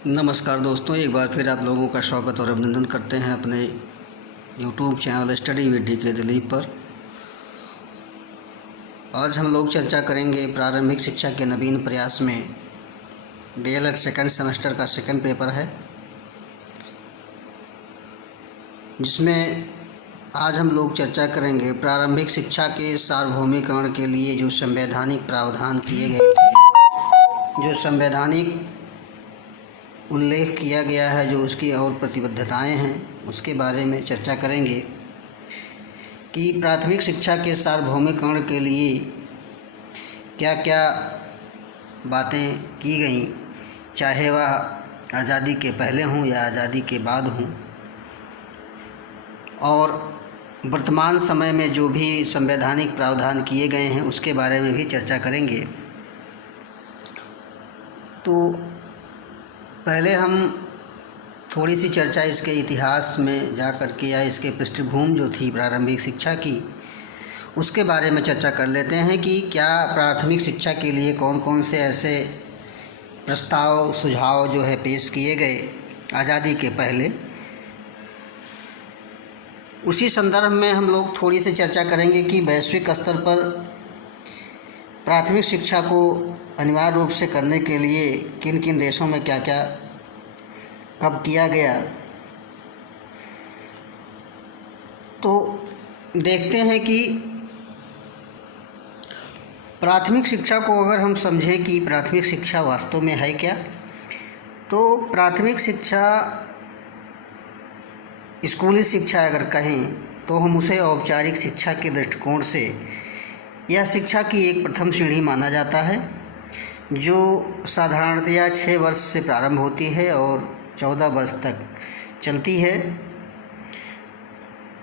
नमस्कार दोस्तों, एक बार फिर आप लोगों का स्वागत और अभिनंदन करते हैं अपने YouTube channel study with DK Dilip पर। आज हम लोग चर्चा करेंगे प्रारंभिक शिक्षा के नवीन प्रयास में DLED सेकंड सेमेस्टर का सेकंड पेपर है, जिसमें आज हम लोग चर्चा करेंगे प्रारंभिक शिक्षा के सार्वभौमिकरण के लिए जो संवैधानिक प्रावधान किए गए थे, जो संवैधानिक उल्लेख किया गया है, जो उसकी और प्रतिबद्धताएं हैं, उसके बारे में चर्चा करेंगे कि प्राथमिक शिक्षा के सार्वभौमिकरण के लिए क्या क्या बातें की गई, चाहे वह आज़ादी के पहले हों या आज़ादी के बाद हों, और वर्तमान समय में जो भी संवैधानिक प्रावधान किए गए हैं उसके बारे में भी चर्चा करेंगे। तो पहले हम थोड़ी सी चर्चा इसके इतिहास में जा कर के या इसके पृष्ठभूमि जो थी प्रारंभिक शिक्षा की, उसके बारे में चर्चा कर लेते हैं कि क्या प्राथमिक शिक्षा के लिए कौन कौन से ऐसे प्रस्ताव सुझाव जो है पेश किए गए आज़ादी के पहले। उसी संदर्भ में हम लोग थोड़ी सी चर्चा करेंगे कि वैश्विक स्तर पर प्राथमिक शिक्षा को अनिवार्य रूप से करने के लिए किन किन देशों में क्या क्या कब किया गया। तो देखते हैं कि प्राथमिक शिक्षा को अगर हम समझें कि प्राथमिक शिक्षा वास्तव में है क्या, तो प्राथमिक शिक्षा स्कूली शिक्षा अगर कहें तो हम उसे औपचारिक शिक्षा के दृष्टिकोण से यह शिक्षा की एक प्रथम श्रेणी माना जाता है, जो साधारणतया 6 वर्ष से प्रारंभ होती है और 14 वर्ष तक चलती है।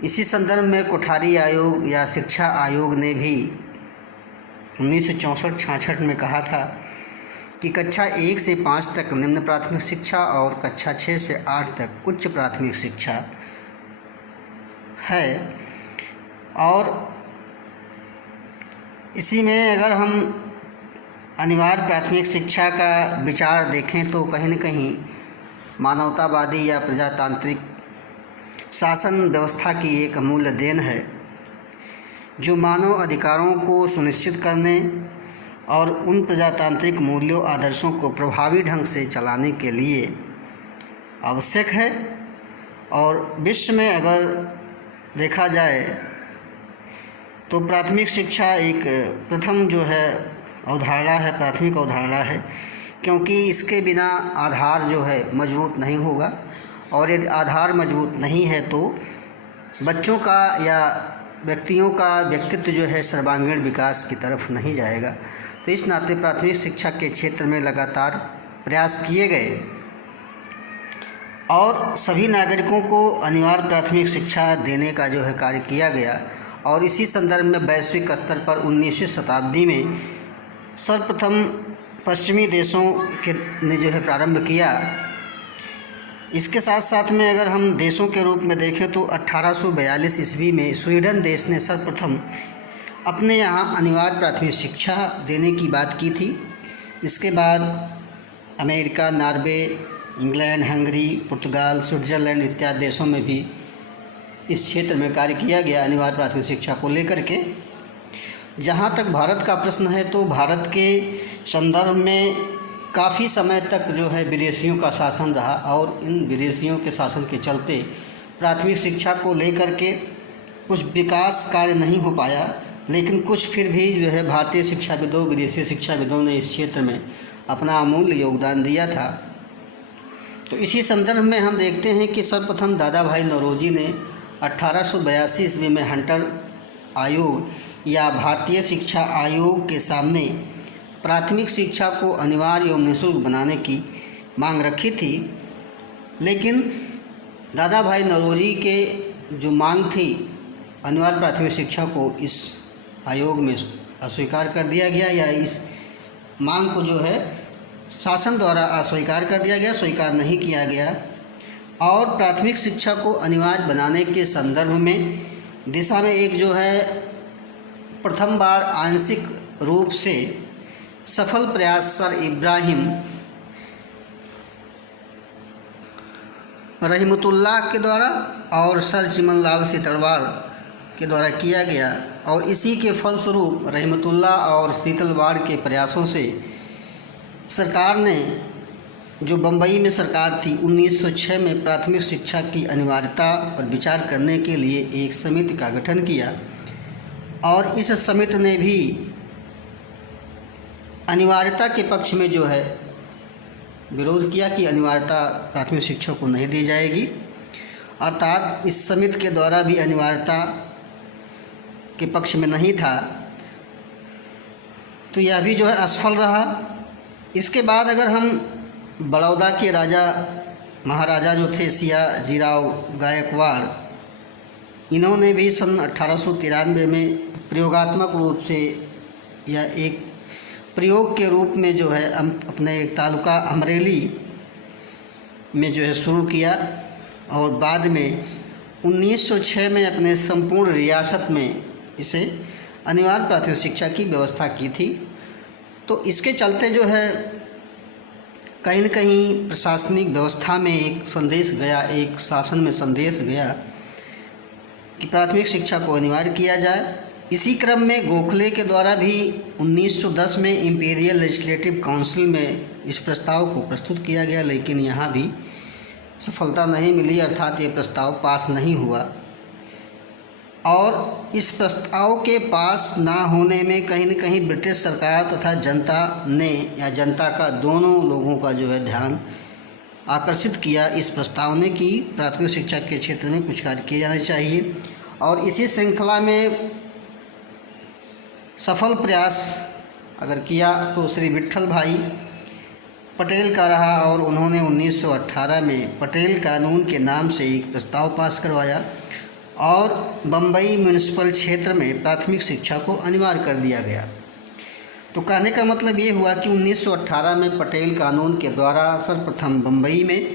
इसी संदर्भ में कोठारी आयोग या शिक्षा आयोग ने भी 1964-66 में कहा था कि कक्षा 1 से 5 तक निम्न प्राथमिक शिक्षा और कक्षा 6 से 8 तक उच्च प्राथमिक शिक्षा है। और इसी में अगर हम अनिवार्य प्राथमिक शिक्षा का विचार देखें तो कहीं न कहीं मानवतावादी या प्रजातांत्रिक शासन व्यवस्था की एक अमूल्य देन है, जो मानव अधिकारों को सुनिश्चित करने और उन प्रजातांत्रिक मूल्यों आदर्शों को प्रभावी ढंग से चलाने के लिए आवश्यक है। और विश्व में अगर देखा जाए तो प्राथमिक शिक्षा एक प्रथम जो है अवधारणा है, प्राथमिक अवधारणा है, क्योंकि इसके बिना आधार जो है मजबूत नहीं होगा, और यदि आधार मजबूत नहीं है तो बच्चों का या व्यक्तियों का व्यक्तित्व जो है सर्वांगीण विकास की तरफ नहीं जाएगा। तो इस नाते प्राथमिक शिक्षा के क्षेत्र में लगातार प्रयास किए गए और सभी नागरिकों को अनिवार्य प्राथमिक शिक्षा देने का जो है कार्य किया गया। और इसी संदर्भ में वैश्विक स्तर पर 19वीं शताब्दी में सर्वप्रथम पश्चिमी देशों के ने जो है प्रारंभ किया। इसके साथ साथ में अगर हम देशों के रूप में देखें तो 1842 ईस्वी में स्वीडन देश ने सर्वप्रथम अपने यहाँ अनिवार्य प्राथमिक शिक्षा देने की बात की थी। इसके बाद अमेरिका, नॉर्वे, इंग्लैंड, हंगरी, पुर्तगाल, स्विट्ज़रलैंड इत्यादि देशों में भी इस क्षेत्र में कार्य किया गया अनिवार्य प्राथमिक शिक्षा को लेकर के। जहाँ तक भारत का प्रश्न है तो भारत के संदर्भ में काफ़ी समय तक जो है विदेशियों का शासन रहा, और इन विदेशियों के शासन के चलते प्राथमिक शिक्षा को लेकर के कुछ विकास कार्य नहीं हो पाया। लेकिन कुछ फिर भी जो है भारतीय शिक्षाविदों, विदेशी शिक्षाविदों ने इस क्षेत्र में अपना अमूल्य योगदान दिया था। तो इसी संदर्भ में हम देखते हैं कि सर्वप्रथम दादा भाई नौरोजी ने 1882 ईस्वी में हंटर आयोग या भारतीय शिक्षा आयोग के सामने प्राथमिक शिक्षा को अनिवार्य एवं निःशुल्क बनाने की मांग रखी थी। लेकिन दादा भाई नौरोजी के जो मांग थी अनिवार्य प्राथमिक शिक्षा को इस आयोग में अस्वीकार कर दिया गया, या इस मांग को जो है शासन द्वारा अस्वीकार कर दिया गया, स्वीकार नहीं किया गया। और प्राथमिक शिक्षा को अनिवार्य बनाने के संदर्भ में दिशा में एक जो है प्रथम बार आंशिक रूप से सफल प्रयास सर इब्राहिम रहमतुल्लाह के द्वारा और सर चिमन लाल सीतलवाड़ के द्वारा किया गया। और इसी के फलस्वरूप रहमतुल्लाह और सीतलवाड़ के प्रयासों से सरकार ने, जो बम्बई में सरकार थी, 1906 में प्राथमिक शिक्षा की अनिवार्यता पर विचार करने के लिए एक समिति का गठन किया। और इस समिति ने भी अनिवार्यता के पक्ष में जो है विरोध किया कि अनिवार्यता प्राथमिक शिक्षा को नहीं दी जाएगी। अर्थात इस समिति के द्वारा भी अनिवार्यता के पक्ष में नहीं था, तो यह भी जो है असफल रहा। इसके बाद अगर हम बड़ौदा के राजा महाराजा जो थे सियाजीराव गायकवाड़, इन्होंने भी सन 1893 में प्रयोगात्मक रूप से या एक प्रयोग के रूप में जो है अपने तालुका अमरेली में जो है शुरू किया। और बाद में 1906 में अपने संपूर्ण रियासत में इसे अनिवार्य प्राथमिक शिक्षा की व्यवस्था की थी। तो इसके चलते जो है कहीं न कहीं प्रशासनिक व्यवस्था में एक संदेश गया, एक शासन में संदेश गया कि प्राथमिक शिक्षा को अनिवार्य किया जाए। इसी क्रम में गोखले के द्वारा भी 1910 में इंपीरियल लेजिस्लेटिव काउंसिल में इस प्रस्ताव को प्रस्तुत किया गया, लेकिन यहाँ भी सफलता नहीं मिली, अर्थात ये प्रस्ताव पास नहीं हुआ। और इस प्रस्ताव के पास ना होने में कहीं न कहीं ब्रिटिश सरकार तथा जनता ने या जनता का दोनों लोगों का जो है ध्यान आकर्षित किया इस प्रस्ताव ने कि प्राथमिक शिक्षा के क्षेत्र में कुछ कार्य किए जाने चाहिए। और इसी श्रृंखला में सफल प्रयास अगर किया तो श्री विट्ठल भाई पटेल का रहा। और उन्होंने 1918 में पटेल कानून के नाम से एक प्रस्ताव पास करवाया और बम्बई म्यूनिसिपल क्षेत्र में प्राथमिक शिक्षा को अनिवार्य कर दिया गया। तो कहने का मतलब ये हुआ कि 1918 में पटेल कानून के द्वारा सर्वप्रथम बम्बई में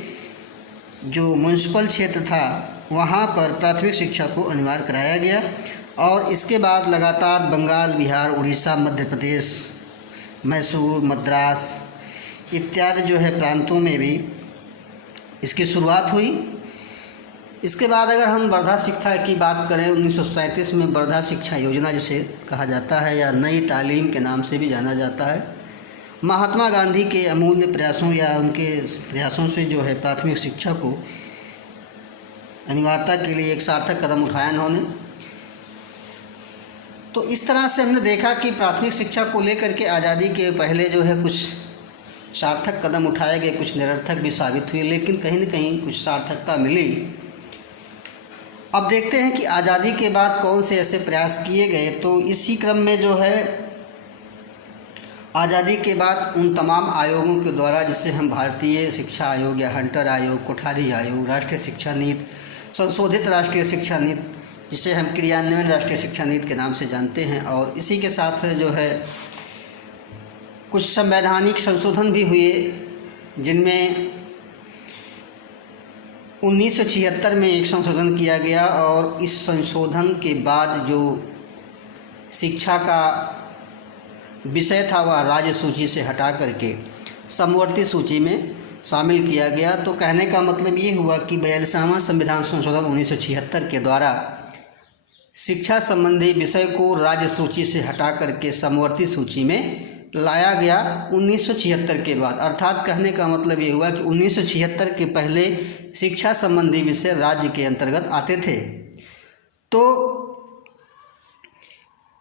जो म्यूनिसिपल क्षेत्र था वहाँ पर प्राथमिक शिक्षा को अनिवार्य कराया गया। और इसके बाद लगातार बंगाल, बिहार, उड़ीसा, मध्य प्रदेश, मैसूर, मद्रास इत्यादि जो है प्रांतों में भी इसकी शुरुआत हुई। इसके बाद अगर हम वर्धा शिक्षा की बात करें, 1937 में वर्धा शिक्षा योजना जिसे कहा जाता है या नई तालीम के नाम से भी जाना जाता है, महात्मा गांधी के अमूल्य प्रयासों या उनके प्रयासों से जो है प्राथमिक शिक्षा को अनिवार्यता के लिए एक सार्थक कदम उठाया इन्होंने। तो इस तरह से हमने देखा कि प्राथमिक शिक्षा को लेकर के आज़ादी के पहले जो है कुछ सार्थक कदम उठाए गए, कुछ निरर्थक भी साबित हुए, लेकिन कहीं न कहीं कुछ सार्थकता मिली। अब देखते हैं कि आज़ादी के बाद कौन से ऐसे प्रयास किए गए। तो इसी क्रम में जो है आज़ादी के बाद उन तमाम आयोगों के द्वारा, जिसे हम भारतीय शिक्षा आयोग या हंटर आयोग, कोठारी आयोग, राष्ट्रीय शिक्षा नीति, संशोधित राष्ट्रीय शिक्षा नीति, जिसे हम क्रियान्वयन राष्ट्रीय शिक्षा नीति के नाम से जानते हैं, और इसी के साथ जो है कुछ संवैधानिक संशोधन भी हुए, जिनमें 1976 में एक संशोधन किया गया। और इस संशोधन के बाद जो शिक्षा का विषय था वह राज्य सूची से हटा करके समवर्ती सूची में शामिल किया गया। तो कहने का मतलब ये हुआ कि 42वां संविधान संशोधन 1976 के द्वारा शिक्षा संबंधी विषय को राज्य सूची से हटा करके समवर्ती सूची में लाया गया 1976 के बाद। अर्थात कहने का मतलब ये हुआ कि 1976 के पहले शिक्षा संबंधी विषय राज्य के अंतर्गत आते थे। तो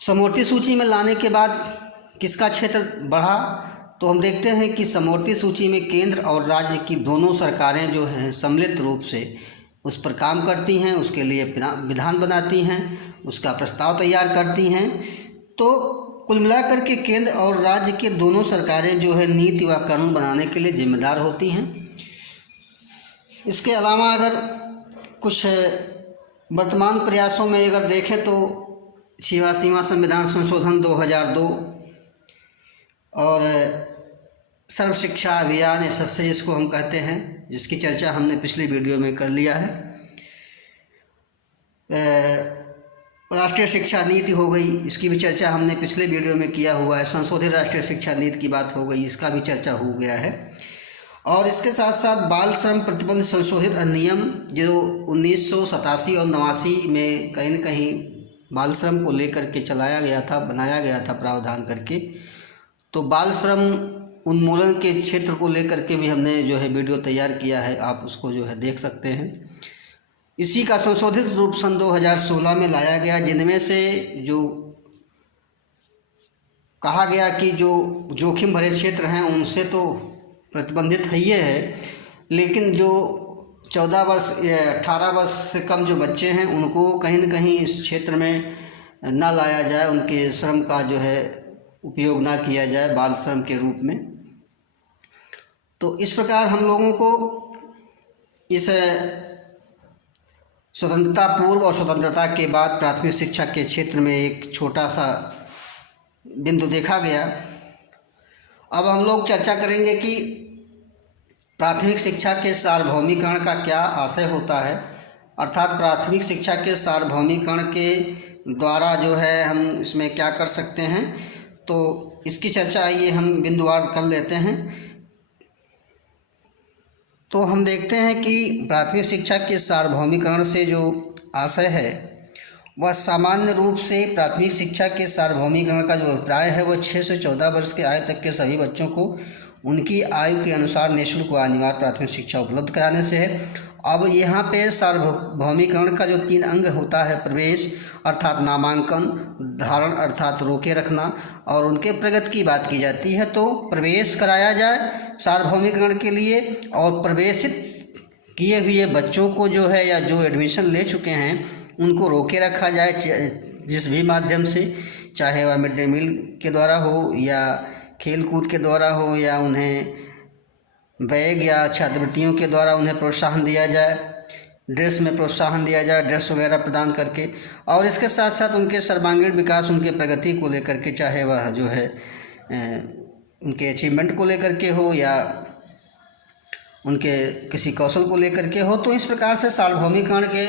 समवर्ती सूची में लाने के बाद किसका क्षेत्र बढ़ा, तो हम देखते हैं कि समवर्ती सूची में केंद्र और राज्य की दोनों सरकारें जो हैं सम्मिलित रूप से उस पर काम करती हैं, उसके लिए विधान बनाती हैं, उसका प्रस्ताव तैयार करती हैं। तो कुल मिलाकर के केंद्र और राज्य के दोनों सरकारें जो है नीति व कानून बनाने के लिए जिम्मेदार होती हैं। इसके अलावा अगर कुछ वर्तमान प्रयासों में अगर देखें तो 86वां संविधान संशोधन 2002 और सर्व शिक्षा अभियान SSA जिसको हम कहते हैं, जिसकी चर्चा हमने पिछली वीडियो में कर लिया है। राष्ट्रीय शिक्षा नीति हो गई, इसकी भी चर्चा हमने पिछले वीडियो में किया हुआ है। संशोधित राष्ट्रीय शिक्षा नीति की बात हो गई, इसका भी चर्चा हो गया है। और इसके साथ साथ बाल श्रम प्रतिबंध संशोधित अधिनियम जो 1987 और 89 में कहीं न कहीं बाल श्रम को लेकर के चलाया गया था, बनाया गया था प्रावधान करके। तो बाल श्रम उन्मूलन के क्षेत्र को लेकर के भी हमने जो है वीडियो तैयार किया है, आप उसको जो है देख सकते हैं। इसी का संशोधित रूप सन 2016 में लाया गया, जिनमें से जो कहा गया कि जो जोखिम भरे क्षेत्र हैं उनसे तो प्रतिबंधित है ही है, लेकिन जो 14 वर्ष या 18 वर्ष से कम जो बच्चे हैं उनको कहीं न कहीं इस क्षेत्र में ना लाया जाए, उनके श्रम का जो है उपयोग ना किया जाए बाल श्रम के रूप में। तो इस प्रकार हम लोगों को इस स्वतंत्रता पूर्व और स्वतंत्रता के बाद प्राथमिक शिक्षा के क्षेत्र में एक छोटा सा बिंदु देखा गया। अब हम लोग चर्चा करेंगे कि प्राथमिक शिक्षा के सार्वभौमिकरण का क्या आशय होता है, अर्थात प्राथमिक शिक्षा के सार्वभौमिकरण के द्वारा जो है हम इसमें क्या कर सकते हैं। तो इसकी चर्चा आइए हम बिंदुवार कर लेते हैं। तो हम देखते हैं कि प्राथमिक शिक्षा के सार्वभौमिकरण से जो आशय है वह सामान्य रूप से प्राथमिक शिक्षा के सार्वभौमिकरण का जो अभिप्राय है वह 6 से 14 वर्ष के आयु तक के सभी बच्चों को उनकी आयु के अनुसार निःशुल्क व अनिवार्य प्राथमिक शिक्षा उपलब्ध कराने से है। अब यहाँ पे सार्वभौमिकरण का जो 3 अंग होता है, प्रवेश अर्थात नामांकन, धारण अर्थात रोके रखना और उनके प्रगति की बात की जाती है। तो प्रवेश कराया जाए सार्वभौमिकरण के लिए और प्रवेशित किए हुए बच्चों को जो है या जो एडमिशन ले चुके हैं उनको रोके रखा जाए जिस भी माध्यम से, चाहे वह मिड डे मील के द्वारा हो या खेल कूद के द्वारा हो या उन्हें बैग या छात्रवृत्तियों के द्वारा उन्हें प्रोत्साहन दिया जाए, ड्रेस में प्रोत्साहन दिया जाए, ड्रेस वगैरह प्रदान करके। और इसके साथ साथ उनके सर्वांगीण विकास, उनके प्रगति को लेकर के, चाहे वह जो है उनके अचीवमेंट को लेकर के हो या उनके किसी कौशल को लेकर के हो। तो इस प्रकार से सार्वभौमिकरण के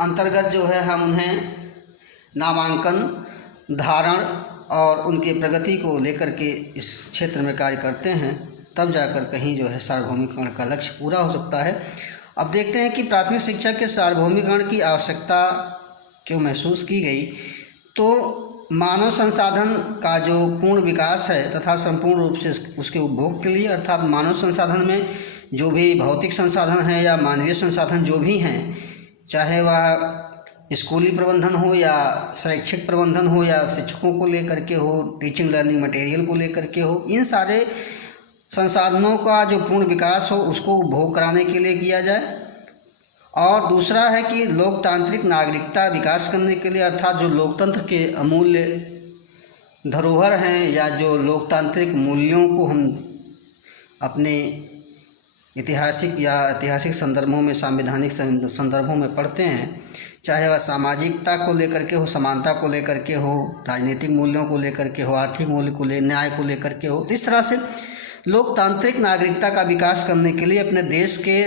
अंतर्गत जो है हम उन्हें नामांकन, धारण और उनके प्रगति को लेकर के इस क्षेत्र में कार्य करते हैं, तब जाकर कहीं जो है सार्वभौमिकरण का लक्ष्य पूरा हो सकता है। अब देखते हैं कि प्राथमिक शिक्षा के सार्वभौमिकरण की आवश्यकता क्यों महसूस की गई। तो मानव संसाधन का जो पूर्ण विकास है तथा संपूर्ण रूप से उसके उपभोग के लिए, अर्थात मानव संसाधन में जो भी भौतिक संसाधन है या मानवीय संसाधन जो भी हैं, चाहे वह स्कूली प्रबंधन हो या शैक्षिक प्रबंधन हो या शिक्षकों को लेकर के हो, टीचिंग लर्निंग मटेरियल को लेकर के हो, इन सारे संसाधनों का जो पूर्ण विकास हो उसको उपभोग कराने के लिए किया जाए। और दूसरा है कि लोकतांत्रिक नागरिकता विकास करने के लिए, अर्थात जो लोकतंत्र के अमूल्य धरोहर हैं या जो लोकतांत्रिक मूल्यों को हम अपने ऐतिहासिक संदर्भों में, संवैधानिक संदर्भों में पढ़ते हैं, चाहे वह सामाजिकता को लेकर के हो, समानता को लेकर के हो, राजनीतिक मूल्यों को लेकर के हो, आर्थिक मूल्य को न्याय को लेकर के हो। इस तरह से लोकतांत्रिक नागरिकता का विकास करने के लिए अपने देश के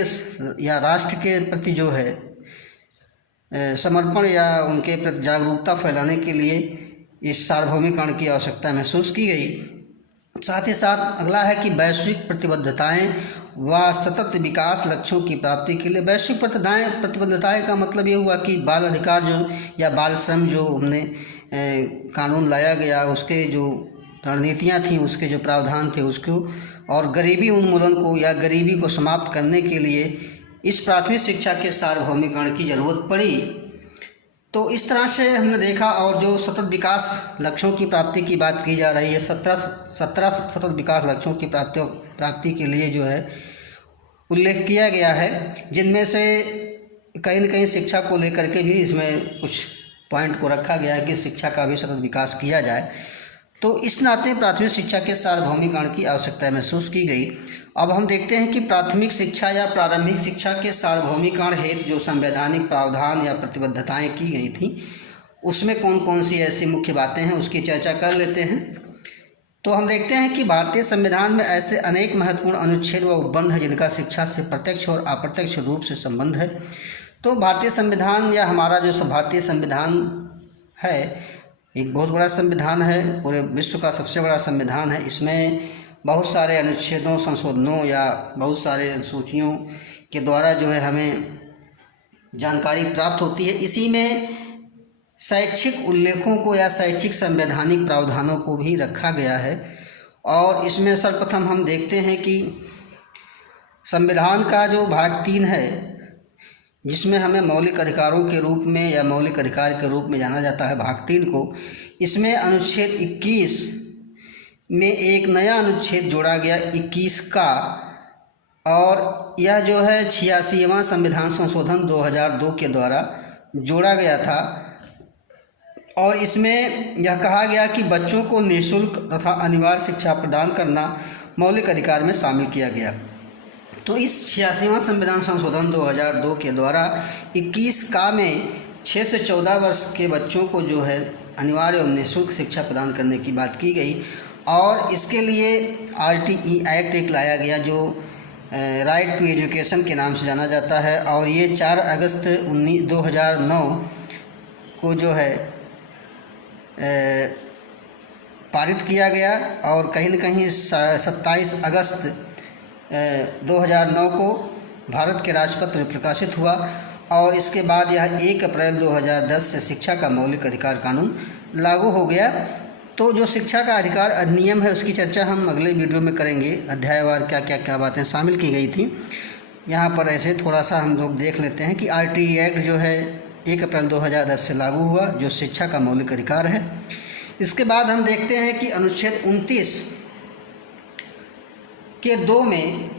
या राष्ट्र के प्रति जो है समर्पण या उनके प्रति जागरूकता फैलाने के लिए इस सार्वभौमिकरण की आवश्यकता महसूस की गई। साथ ही साथ अगला है कि वैश्विक प्रतिबद्धताएं व सतत विकास लक्ष्यों की प्राप्ति के लिए। वैश्विक प्रतिबद्धताएं का मतलब ये हुआ कि बाल अधिकार जो या बाल श्रम जो हमने कानून लाया गया, उसके जो रणनीतियाँ थीं, उसके जो प्रावधान थे उसको, और गरीबी उन्मूलन को या गरीबी को समाप्त करने के लिए इस प्राथमिक शिक्षा के सार्वभौमिकरण की ज़रूरत पड़ी। तो इस तरह से हमने देखा। और जो सतत विकास लक्ष्यों की प्राप्ति की बात की जा रही है, 17 सतत विकास लक्ष्यों की प्राप्ति के लिए जो है उल्लेख किया गया है, जिनमें से कहीं न कहीं शिक्षा को लेकर के भी इसमें कुछ पॉइंट को रखा गया है कि शिक्षा का भी सतत विकास किया जाए। तो इस नाते प्राथमिक शिक्षा के सार्वभौमिकरण की आवश्यकता महसूस की गई। अब हम देखते हैं कि प्राथमिक शिक्षा या प्रारंभिक शिक्षा के सार्वभौमिकरण हेतु जो संवैधानिक प्रावधान या प्रतिबद्धताएं की गई थी उसमें कौन कौन सी ऐसी मुख्य बातें हैं, उसकी चर्चा कर लेते हैं। तो हम देखते हैं कि भारतीय संविधान में ऐसे अनेक महत्वपूर्ण अनुच्छेद व उपबंध हैं जिनका शिक्षा से प्रत्यक्ष और अप्रत्यक्ष रूप से संबंध है। तो भारतीय संविधान या हमारा जो भारतीय संविधान है एक बहुत बड़ा संविधान है, पूरे विश्व का सबसे बड़ा संविधान है। इसमें बहुत सारे अनुच्छेदों, संशोधनों या बहुत सारे अनुसूचियों के द्वारा जो है हमें जानकारी प्राप्त होती है। इसी में शैक्षिक उल्लेखों को या शैक्षिक संवैधानिक प्रावधानों को भी रखा गया है। और इसमें सर्वप्रथम हम देखते हैं कि संविधान का जो भाग 3 है, जिसमें हमें मौलिक अधिकारों के रूप में या मौलिक अधिकार के रूप में जाना जाता है भाग 3 को, इसमें अनुच्छेद 21 में एक नया अनुच्छेद जोड़ा गया 21 का, और यह जो है 86वां संविधान संशोधन 2002 के द्वारा जोड़ा गया था। और इसमें यह कहा गया कि बच्चों को निःशुल्क तथा अनिवार्य शिक्षा प्रदान करना मौलिक अधिकार में शामिल किया गया। तो इस 86वां संविधान संशोधन 2002 के द्वारा 21 का में 6 से 14 वर्ष के बच्चों को जो है अनिवार्य और निःशुल्क शिक्षा प्रदान करने की बात की गई। और इसके लिए RTE एक्ट एक लाया गया जो राइट टू एजुकेशन के नाम से जाना जाता है, और ये 4 अगस्त 2009 को जो है पारित किया गया। और कहीं न कहीं 27 अगस्त 2009 को भारत के राजपत्र में प्रकाशित हुआ। और इसके बाद यह 1 अप्रैल 2010 से शिक्षा का मौलिक अधिकार कानून लागू हो गया। तो जो शिक्षा का अधिकार अधिनियम है उसकी चर्चा हम अगले वीडियो में करेंगे, अध्यायवार क्या बातें शामिल की गई थी। यहाँ पर ऐसे थोड़ा सा हम लोग देख लेते हैं कि RTE एक्ट जो है 1 अप्रैल 2010 से लागू हुआ, जो शिक्षा का मौलिक अधिकार है। इसके बाद हम देखते हैं कि अनुच्छेद 29 के 2 में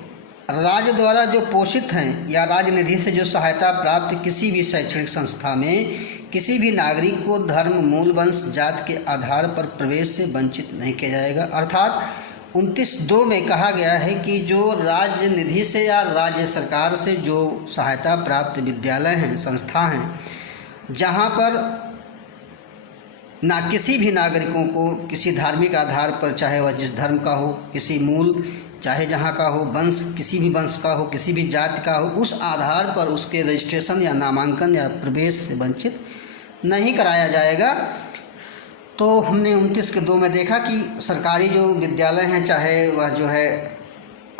राज्य द्वारा जो पोषित हैं या राज्य निधि से जो सहायता प्राप्त किसी भी शैक्षणिक संस्था में किसी भी नागरिक को धर्म, मूल, वंश, जात के आधार पर प्रवेश से वंचित नहीं किया जाएगा। अर्थात 29(2) में कहा गया है कि जो राज्य निधि से या राज्य सरकार से जो सहायता प्राप्त विद्यालय हैं, संस्था हैं, जहाँ पर ना किसी भी नागरिकों को किसी धार्मिक आधार पर, चाहे वह जिस धर्म का हो, किसी मूल चाहे जहाँ का हो, वंश किसी भी वंश का हो, किसी भी जाति का हो, उस आधार पर उसके रजिस्ट्रेशन या नामांकन या प्रवेश से वंचित नहीं कराया जाएगा। तो हमने 29 के 2 में देखा कि सरकारी जो विद्यालय हैं, चाहे वह जो है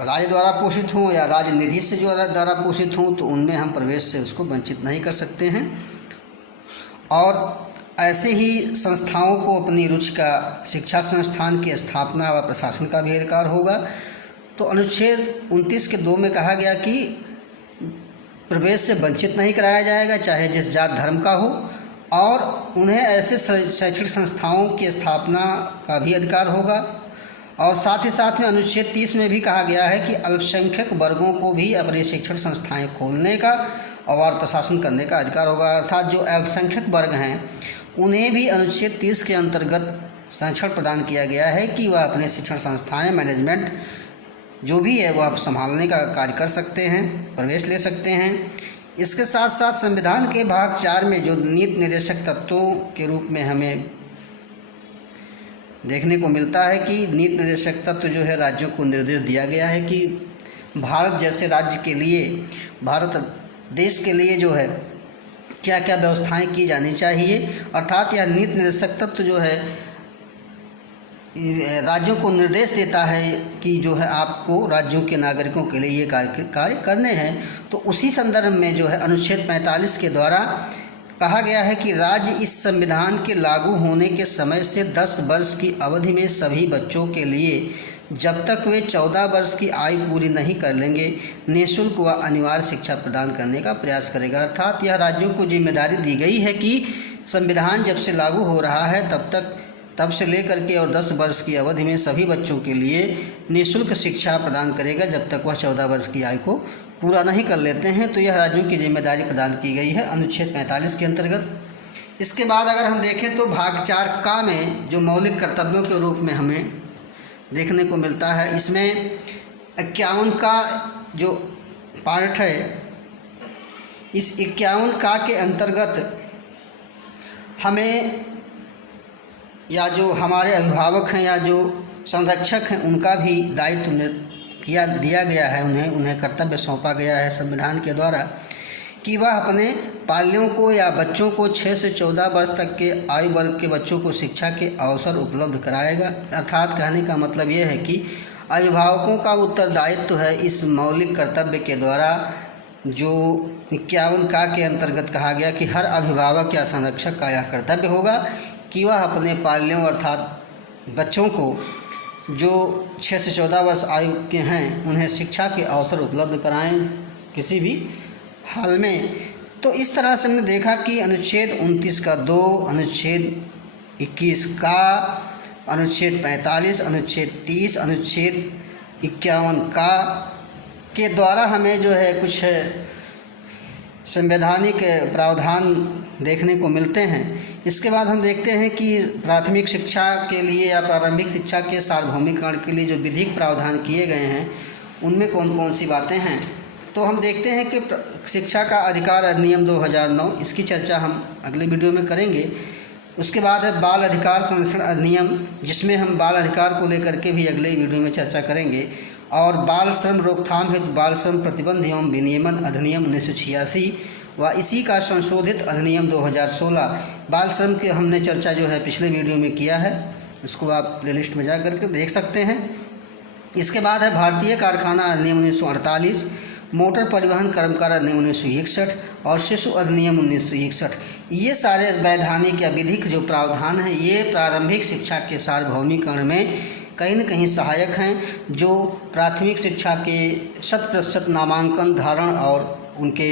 राज्य द्वारा पोषित हों या राज्य निधि से जो द्वारा पोषित हों, तो उनमें हम प्रवेश से उसको वंचित नहीं कर सकते हैं। और ऐसे ही संस्थाओं को अपनी रुचि का शिक्षा संस्थान की स्थापना व प्रशासन का भी अधिकार होगा। तो अनुच्छेद 29 के 2 में कहा गया कि प्रवेश से वंचित नहीं कराया जाएगा, चाहे जिस जात धर्म का हो, और उन्हें ऐसे शैक्षणिक संस्थाओं की स्थापना का भी अधिकार होगा। और साथ ही साथ में अनुच्छेद 30 में भी कहा गया है कि अल्पसंख्यक वर्गों को भी अपनी शिक्षण संस्थाएं खोलने का और प्रशासन करने का अधिकार होगा। अर्थात जो अल्पसंख्यक वर्ग हैं उन्हें भी अनुच्छेद 30 के अंतर्गत संरक्षण प्रदान किया गया है कि वह अपने शिक्षण संस्थाएं, मैनेजमेंट जो भी है वह संभालने का कार्य कर सकते हैं, प्रवेश ले सकते हैं। इसके साथ साथ संविधान के भाग 4 में जो नीति निर्देशक तत्वों के रूप में हमें देखने को मिलता है कि नीति निर्देशक तत्व जो है राज्यों को निर्देश दिया गया है कि भारत जैसे राज्य के लिए, भारत देश के लिए जो है क्या क्या व्यवस्थाएं की जानी चाहिए। अर्थात यह नीति निर्देशक तत्व जो है राज्यों को निर्देश देता है कि जो है आपको राज्यों के नागरिकों के लिए ये कार्य करने हैं। तो उसी संदर्भ में जो है अनुच्छेद 45 के द्वारा कहा गया है कि राज्य इस संविधान के लागू होने के समय से 10 वर्ष की अवधि में सभी बच्चों के लिए जब तक वे 14 वर्ष की आयु पूरी नहीं कर लेंगे निःशुल्क व अनिवार्य शिक्षा प्रदान करने का प्रयास करेगा। अर्थात यह राज्यों को जिम्मेदारी दी गई है कि संविधान जब से लागू हो रहा है तब से लेकर के और 10 वर्ष की अवधि में सभी बच्चों के लिए निःशुल्क शिक्षा प्रदान करेगा जब तक वह 14 वर्ष की आयु को पूरा नहीं कर लेते हैं। तो यह राज्यों की जिम्मेदारी प्रदान की गई है अनुच्छेद 45 के अंतर्गत। इसके बाद अगर हम देखें तो भाग 4 का में जो मौलिक कर्तव्यों के रूप में हमें देखने को मिलता है, इसमें 51 का जो पार्ट है, इस 51 का के अंतर्गत हमें या जो हमारे अभिभावक हैं या जो संरक्षक हैं उनका भी दायित्व दिया गया है, उन्हें कर्तव्य सौंपा गया है संविधान के द्वारा कि वह अपने पाल्यों को या बच्चों को 6 से 14 वर्ष तक के आयु वर्ग के बच्चों को शिक्षा के अवसर उपलब्ध कराएगा। अर्थात कहने का मतलब यह है कि अभिभावकों का उत्तरदायित्व है इस मौलिक कर्तव्य के द्वारा जो 51 का के अंतर्गत कहा गया कि हर अभिभावक या संरक्षक का यह कर्तव्य होगा कि वह अपने पाल्यों अर्थात बच्चों को जो 6 से 14 वर्ष आयु के हैं उन्हें शिक्षा के अवसर उपलब्ध कराएं किसी भी हाल में। तो इस तरह से हमने देखा कि अनुच्छेद 29 का 2, अनुच्छेद 21 का, अनुच्छेद 45, अनुच्छेद 30, अनुच्छेद 51 का के द्वारा हमें जो है कुछ संवैधानिक प्रावधान देखने को मिलते हैं। इसके बाद हम देखते हैं कि प्राथमिक शिक्षा के लिए या प्रारंभिक शिक्षा के सार्वभौमिकरण के लिए जो विधिक प्रावधान किए गए हैं उनमें कौन कौन सी बातें हैं। तो हम देखते हैं कि शिक्षा का अधिकार अधिनियम 2009, इसकी चर्चा हम अगले वीडियो में करेंगे। उसके बाद है बाल अधिकार संरक्षण अधिनियम, जिसमें हम बाल अधिकार को लेकर के भी अगले वीडियो में चर्चा करेंगे। और बाल श्रम रोकथाम हेतु बाल श्रम प्रतिबंध एवं विनियमन अधिनियम 1986 व इसी का संशोधित अधिनियम 2016। बाल श्रम की हमने चर्चा जो है पिछले वीडियो में किया है, उसको आप प्लेलिस्ट में जा करके देख सकते हैं। इसके बाद है भारतीय कारखाना अधिनियम 1948, मोटर परिवहन कर्मकार अधिनियम 1961 और शिशु अधिनियम 1961। ये सारे वैधानिक या विधिक जो प्रावधान हैं ये प्रारंभिक शिक्षा के सार्वभौमिकरण में कहीं न कहीं सहायक हैं, जो प्राथमिक शिक्षा के 100% नामांकन धारण और उनके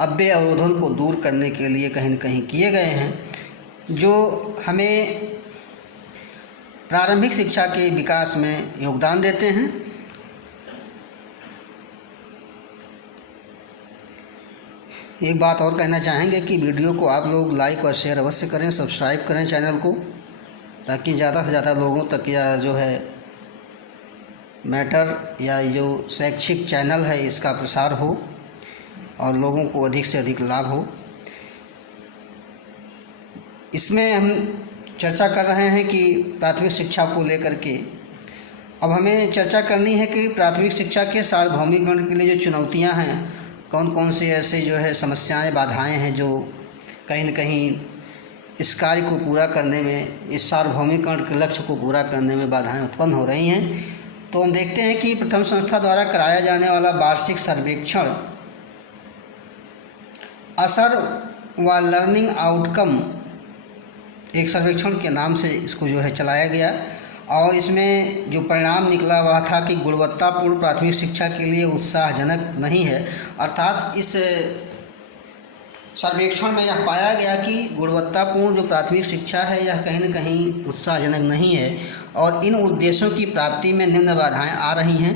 अव्यय अवरोधन को दूर करने के लिए कहीं न कहीं किए गए हैं, जो हमें प्रारंभिक शिक्षा के विकास में योगदान देते हैं। एक बात और कहना चाहेंगे कि वीडियो को आप लोग लाइक और शेयर अवश्य करें, सब्सक्राइब करें चैनल को, ताकि ज़्यादा से ज़्यादा लोगों तक यह जो है मैटर या जो शैक्षिक चैनल है इसका प्रसार हो और लोगों को अधिक से अधिक लाभ हो। इसमें हम चर्चा कर रहे हैं कि प्राथमिक शिक्षा को लेकर के अब हमें चर्चा करनी है कि प्राथमिक शिक्षा के सार्वभौमिकरण के लिए जो चुनौतियां हैं, कौन कौन से ऐसे जो है समस्याएं, बाधाएं हैं जो कहीं न कहीं इस कार्य को पूरा करने में, इस सार्वभौमिकरण के लक्ष्य को पूरा करने में बाधाएं उत्पन्न हो रही हैं। तो हम देखते हैं कि प्रथम संस्था द्वारा कराया जाने वाला वार्षिक सर्वेक्षण असर व लर्निंग आउटकम एक सर्वेक्षण के नाम से इसको जो है चलाया गया और इसमें जो परिणाम निकला वह था कि गुणवत्तापूर्ण प्राथमिक शिक्षा के लिए उत्साहजनक नहीं है। अर्थात इस सर्वेक्षण में यह पाया गया कि गुणवत्तापूर्ण जो प्राथमिक शिक्षा है यह कहीं न कहीं उत्साहजनक नहीं है और इन उद्देश्यों की प्राप्ति में निम्न बाधाएं आ रही हैं।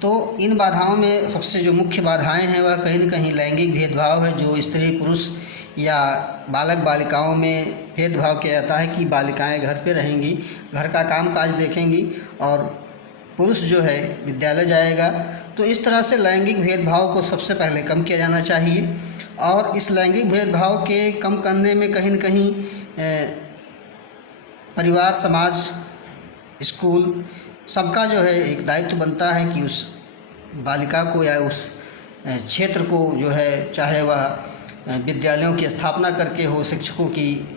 तो इन बाधाओं में सबसे जो मुख्य बाधाएं हैं वह कहीं न कहीं लैंगिक भेदभाव है, जो स्त्री पुरुष या बालक बालिकाओं में भेदभाव किया जाता है कि बालिकाएं घर पे रहेंगी, घर का काम काज देखेंगी और पुरुष जो है विद्यालय जाएगा। तो इस तरह से लैंगिक भेदभाव को सबसे पहले कम किया जाना चाहिए और इस लैंगिक भेदभाव के कम करने में कहीं न कहीं परिवार, समाज, स्कूल सबका जो है एक दायित्व बनता है कि उस बालिका को या उस क्षेत्र को जो है, चाहे वह विद्यालयों की स्थापना करके हो, शिक्षकों की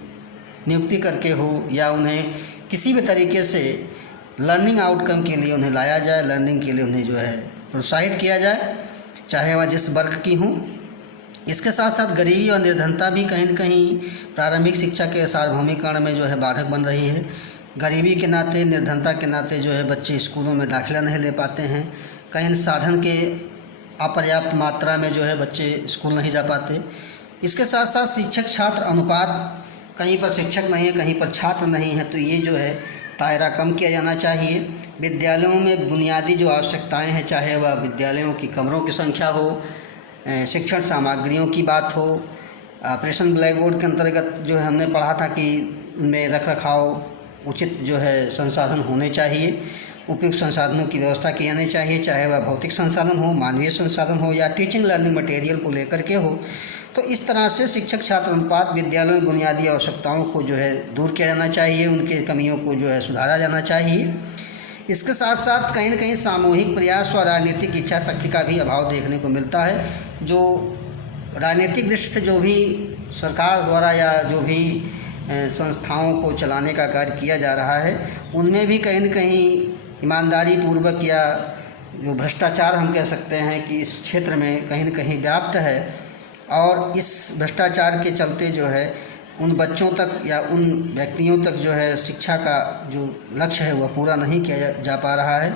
नियुक्ति करके हो या उन्हें किसी भी तरीके से लर्निंग आउटकम के लिए उन्हें लाया जाए, लर्निंग के लिए उन्हें जो है प्रोत्साहित किया जाए, चाहे वह जिस वर्ग की हों। इसके साथ साथ गरीबी और निर्धनता भी कहीं न कहीं प्रारंभिक शिक्षा के सार्वभौमिकरण में जो है बाधक बन रही है। गरीबी के नाते, निर्धनता के नाते जो है बच्चे स्कूलों में दाखिला नहीं ले पाते हैं, कहीं साधन के अपर्याप्त मात्रा में जो है बच्चे स्कूल नहीं जा पाते। इसके साथ साथ शिक्षक छात्र अनुपात, कहीं पर शिक्षक नहीं है, कहीं पर छात्र नहीं है, तो ये जो है दायरा कम किया जाना चाहिए। विद्यालयों में बुनियादी जो आवश्यकताएं हैं, चाहे वह विद्यालयों की कमरों की संख्या हो, शिक्षण सामग्रियों की बात हो, ऑपरेशन ब्लैक बोर्ड के अंतर्गत जो है हमने पढ़ा था कि उनमें रख रखाव उचित जो है संसाधन होने चाहिए, उपयुक्त संसाधनों की व्यवस्था की जानी चाहिए, चाहे वह भौतिक संसाधन हो, मानवीय संसाधन हो या टीचिंग लर्निंग मटेरियल को लेकर के हो। तो इस तरह से शिक्षक छात्र अनुपात, विद्यालयों में बुनियादी आवश्यकताओं को जो है दूर किया जाना चाहिए, उनके कमियों को जो है सुधारा जाना चाहिए। इसके साथ साथ कहीं न कहीं सामूहिक प्रयास व राजनीतिक इच्छा शक्ति का भी अभाव देखने को मिलता है। जो राजनीतिक दृष्टि से जो भी सरकार द्वारा या जो भी संस्थाओं को चलाने का कार्य किया जा रहा है, उनमें भी कहीं न कहीं ईमानदारी पूर्वक या जो भ्रष्टाचार हम कह सकते हैं कि इस क्षेत्र में कहीं न कहीं व्याप्त है, और इस भ्रष्टाचार के चलते जो है उन बच्चों तक या उन व्यक्तियों तक जो है शिक्षा का जो लक्ष्य है वह पूरा नहीं किया जा पा रहा है।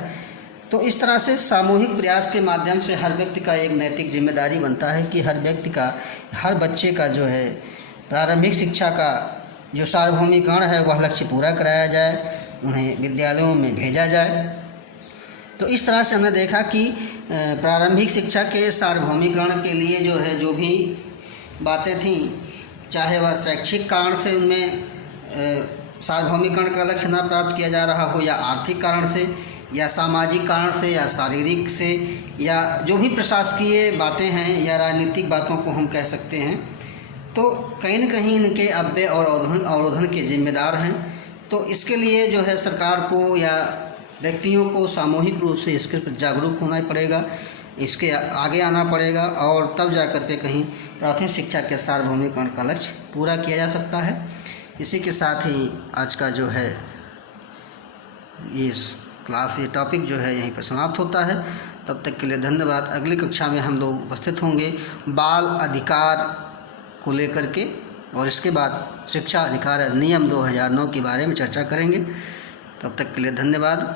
तो इस तरह से सामूहिक प्रयास के माध्यम से हर व्यक्ति का एक नैतिक जिम्मेदारी बनता है कि हर व्यक्ति का, हर बच्चे का जो है प्रारंभिक शिक्षा का जो सार्वभौमिकरण है वह लक्ष्य पूरा कराया जाए, उन्हें विद्यालयों में भेजा जाए। तो इस तरह से हमने देखा कि प्रारंभिक शिक्षा के सार्वभौमिकरण के लिए जो है जो भी बातें थीं, चाहे वह शैक्षिक कारण से उनमें सार्वभौमिकरण का लक्ष्य न प्राप्त किया जा रहा हो, या आर्थिक कारण से, या सामाजिक कारण से, या शारीरिक से, या जो भी प्रशासकीय बातें हैं या राजनीतिक बातों को हम कह सकते हैं, तो कहीं न कहीं इनके अव्यय और अवरोधन के जिम्मेदार हैं। तो इसके लिए जो है सरकार को या व्यक्तियों को सामूहिक रूप से इसके प्रति जागरूक होना पड़ेगा, इसके आगे आना पड़ेगा, और तब जा कर के कहीं प्राथमिक शिक्षा के सार्वभौमिकरण का लक्ष्य पूरा किया जा सकता है। इसी के साथ ही आज का जो है ये टॉपिक जो है यहीं पर समाप्त होता है। तब तक के लिए धन्यवाद। अगली कक्षा में हम लोग उपस्थित होंगे बाल अधिकार को लेकर के, और इसके बाद शिक्षा अधिकार अधिनियम 2009 के बारे में चर्चा करेंगे। तब तक के लिए धन्यवाद।